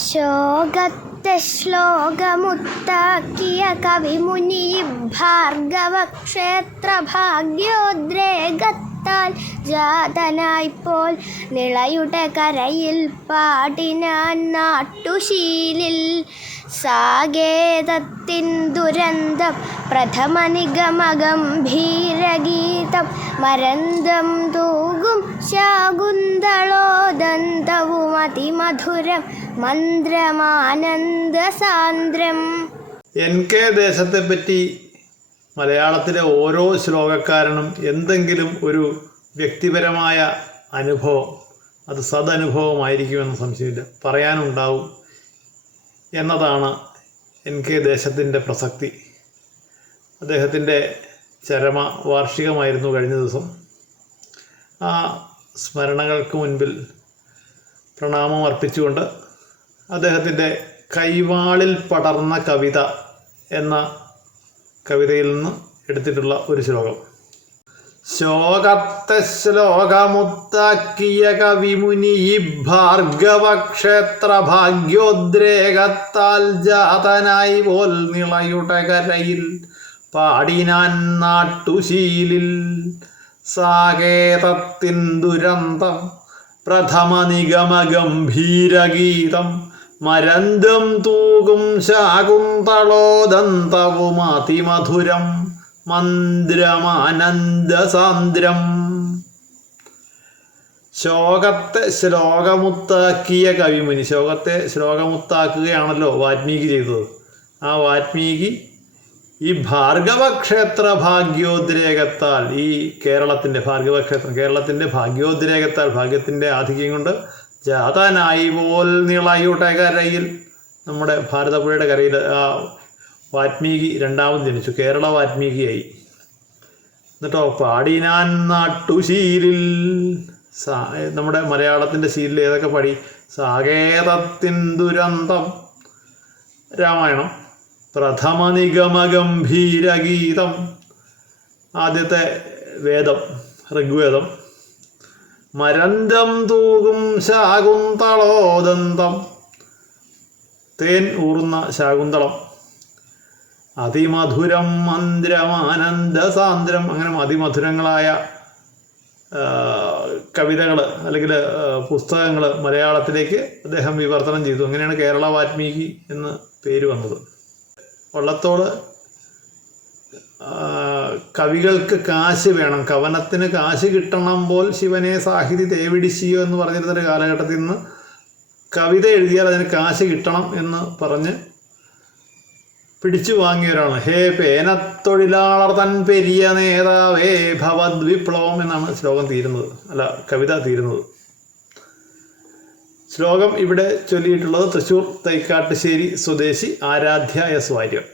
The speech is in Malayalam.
ശോകത്തെ ശ്ലോകമുത്താക്കിയ കവിമുനി ഭാർഗവക്ഷേത്ര ഭാഗ്യോദ്രേകത്താൽ ജാതനായിപ്പോൾ നിളയുടെ കരയിൽ പാടിനാൻ നാട്ടുശീലിൽ സാകേതത്തിൻ ദുരന്തം പ്രഥമ നിഗമഗംഭീരഗീതം മരന്തം തൂകും ശാകുന്തളോദന്തവും അതിമധുരം മന്ത്രമാനന്ദസാന്ദ്രം. എൻ കെ ദേശത്തെപ്പറ്റി മലയാളത്തിലെ ഓരോ ശ്ലോകക്കാരനും എന്തെങ്കിലും ഒരു വ്യക്തിപരമായ അനുഭവം അത് സദനുഭവമായിരിക്കുമെന്ന് സംശയമില്ല. പറയാനുണ്ടാവും എന്നതാണ് എൻ കെ ദേശത്തിന്റെ പ്രസക്തി. അദ്ദേഹത്തിന്റെ ചരമ വാർഷികമായിരുന്നു കഴിഞ്ഞ ദിവസം. ആ സ്മരണകൾക്ക് മുൻപിൽ പ്രണാമം അർപ്പിച്ചുകൊണ്ട് അദ്ദേഹത്തിന്റെ കൈവാളിൽ പടർന്ന കവിത എന്ന കവിതയിൽ നിന്ന് എടുത്തിട്ടുള്ള ഒരു ശ്ലോകം. ശോകത്തെ ശ്ലോകമുത്താക്കിയ കവിമുനി ഈ ഭാർഗവക്ഷേത്ര ഭാഗ്യോദ്രേകത്താൽ ജാതനായി പോൽ നിളയുടെ കരയിൽ പാടിനാൻ നാട്ടുശീലിൽ സാകേതത്തിൻ ദുരന്തം പ്രഥമ നിഗമ ഗംഭീരഗീതം മരന്തം തൂകും ശാകുന്തളോദന്തവുമതിമധുരം മന്ത്രമാനന്ദസാന്ദ്രം. ശോകത്തെ ശ്ലോകമുത്താക്കിയ കവിമുനി ശോകത്തെ ശ്ലോകമുത്താക്കുകയാണല്ലോ വാത്മീകി ചെയ്തത്. ആ വാൽമീകി ഈ ഭാർഗവക്ഷേത്ര ഭാഗ്യോദ്രേകത്താൽ ഈ കേരളത്തിന്റെ ഭാർഗവക്ഷേത്രം കേരളത്തിന്റെ ഭാഗ്യോദ്രേകത്താൽ ഭാഗ്യത്തിന്റെ ആധിക്യം കൊണ്ട് ജാതനായി പോൽ നിളയുടെ കരയിൽ നമ്മുടെ ഭാരതപ്പുഴയുടെ കരയിൽ ആ വാത്മീകി രണ്ടാമത് ജനിച്ചു കേരള വാത്മീകിയായി എന്നിട്ടോ പാടിനാൻ നാട്ടുശീലിൽ സാ നമ്മുടെ മലയാളത്തിന്റെ ശീലിൽ ഏതൊക്കെ പാടി? സാകേതത്തിൻ ദുരന്തം രാമായണം. പ്രഥമ നിഗമ ഗംഭീരഗീതം ആദ്യത്തെ വേദം ഋഗ്വേദം. മരന്തം തൂകും ശാകുന്തളോദന്തം തേൻ ഊറുന്ന ശാകുന്തളം. അതിമധുരം മന്ത്രമാനന്ദസാന്ദ്രം. അങ്ങനെ അതിമധുരങ്ങളായ കവിതകൾ അല്ലെങ്കിൽ പുസ്തകങ്ങൾ മലയാളത്തിലേക്ക് അദ്ദേഹം വിവർത്തനം ചെയ്തു. അങ്ങനെയാണ് കേരള വാൽമീകി എന്ന് പേര് വന്നത്. വള്ളത്തോട് ആ, കവികൾക്ക് കാശ് വേണം. കവനത്തിന് കാശ് കിട്ടണം പോൽ ശിവനെ സാഹിതി തേവിടിശിയോ എന്ന് പറഞ്ഞിരുന്നൊരു കാലഘട്ടത്തിൽ നിന്ന് കവിത എഴുതിയാൽ അതിന് കാശ് കിട്ടണം എന്ന് പറഞ്ഞ് പിടിച്ചു വാങ്ങിയവരാണ്. ഹേ പേനത്തൊഴിലാളർ തൻ പെരിയ നേതാവേ ഭവദ് വിപ്ലവം എന്നാണ് ശ്ലോകം തീരുന്നത്. അല്ല കവിത തീരുന്നത്. ശ്ലോകം ഇവിടെ ചൊല്ലിയിട്ടുള്ളത് തൃശ്ശൂർ തൈക്കാട്ടുശ്ശേരി സ്വദേശി ആരാധ്യ എസ് വാര്യർ.